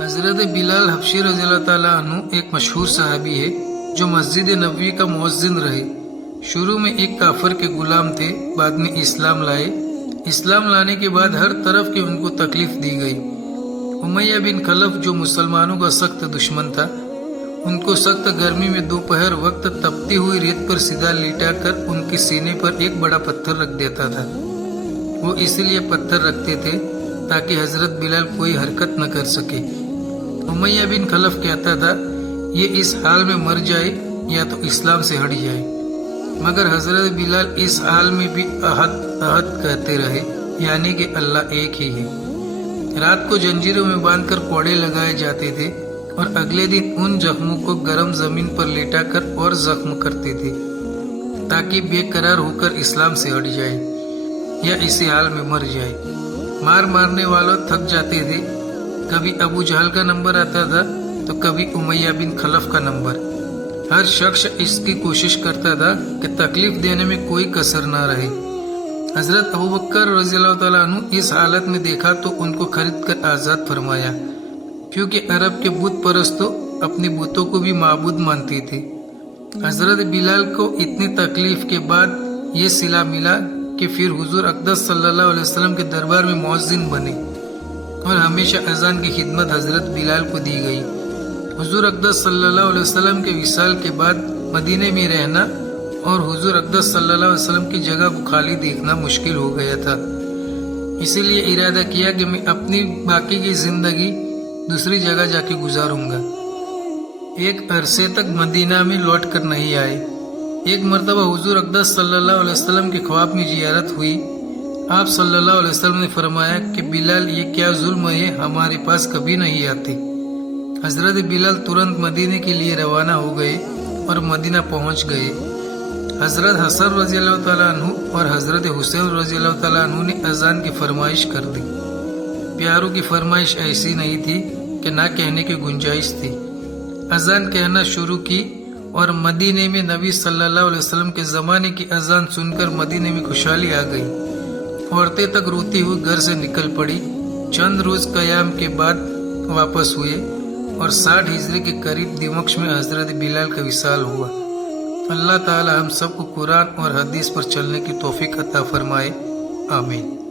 حضرت بلال حبشی رضی اللہ تعالیٰ عنہ ایک مشہور صحابی ہے جو مسجد نبوی کا مؤذن رہے۔ شروع میں ایک کافر کے غلام تھے، بعد میں اسلام لائے۔ اسلام لانے کے بعد ہر طرف کی ان کو تکلیف دی گئی۔ امیہ بن خلف جو مسلمانوں کا سخت دشمن تھا، ان کو سخت گرمی میں دوپہر وقت تپتی ہوئی ریت پر سیدھا لیٹا کر ان کے سینے پر ایک بڑا پتھر رکھ دیتا تھا۔ وہ اس لیے پتھر رکھتے تھے تاکہ حضرت بلال کوئی حرکت نہ کر سکے۔ امیہ بن خلف کہتا تھا یہ اس حال میں مر جائے یا تو اسلام سے ہٹ جائے، مگر حضرت بلال اس حال میں بھی احد احد کہتے رہے، یعنی کہ اللہ ایک ہی ہے۔ رات کو زنجیروں میں باندھ کر کوڑے لگائے جاتے تھے اور اگلے دن ان زخموں کو گرم زمین پر لیٹا کر اور زخم کرتے تھے تاکہ بے قرار ہو کر اسلام سے ہٹ جائے یا اسی حال میں مر جائے۔ مارنے والوں تھک جاتے تھے، کبھی ابو جہل کا نمبر آتا تھا تو کبھی امیہ بن خلف کا نمبر۔ ہر شخص اس کی کوشش کرتا تھا کہ تکلیف دینے میں کوئی کسر نہ رہے۔ حضرت ابوبکر رضی اللہ تعالیٰ عنہ اس حالت میں دیکھا تو ان کو خرید کر آزاد فرمایا، کیونکہ عرب کے بت پرستوں اپنے بتوں کو بھی معبود مانتے تھے۔ حضرت بلال کو اتنی تکلیف کے بعد یہ صلہ ملا کہ پھر حضور اقدس صلی اللہ علیہ وسلم کے دربار میں مؤذن بنے اور ہمیشہ اذان کی خدمت حضرت بلال کو دی گئی۔ حضور اقدس صلی اللہ علیہ وسلم کے وصال کے بعد مدینے میں رہنا اور حضور اقدس صلی اللہ علیہ وسلم کی جگہ کو خالی دیکھنا مشکل ہو گیا تھا، اسی لیے ارادہ کیا کہ میں اپنی باقی کی زندگی دوسری جگہ جا کے گزاروں گا۔ ایک عرصے تک مدینہ میں لوٹ کر نہیں آئے۔ ایک مرتبہ حضور اقدس صلی اللہ علیہ وسلم کے خواب میں زیارت ہوئی۔ آپ صلی اللہ علیہ وسلم نے فرمایا کہ بلال یہ کیا ظلم ہے، ہمارے پاس کبھی نہیں آتے۔ حضرت بلال ترنت مدینے کے لیے روانہ ہو گئے اور مدینہ پہنچ گئے۔ حضرت حسن رضی اللہ تعالیٰ عنہ اور حضرت حسین رضی اللہ تعالیٰ عنہ نے اذان کی فرمائش کر دی۔ پیاروں کی فرمائش ایسی نہیں تھی کہ نہ کہنے کی گنجائش تھی۔ اذان کہنا شروع کی اور مدینے میں نبی صلی اللہ علیہ وسلم کے زمانے کی اذان سن کر مدینے میں خوشحالی آ گئی۔ عورتیں تک روتی ہوئی گھر سے نکل پڑی۔ چند روز قیام کے بعد واپس ہوئے اور 60 ہجری کے قریب دمشق میں حضرت بلال کا وصال ہوا۔ اللہ تعالی ہم سب کو قرآن اور حدیث پر چلنے کی توفیق عطا فرمائے، آمین۔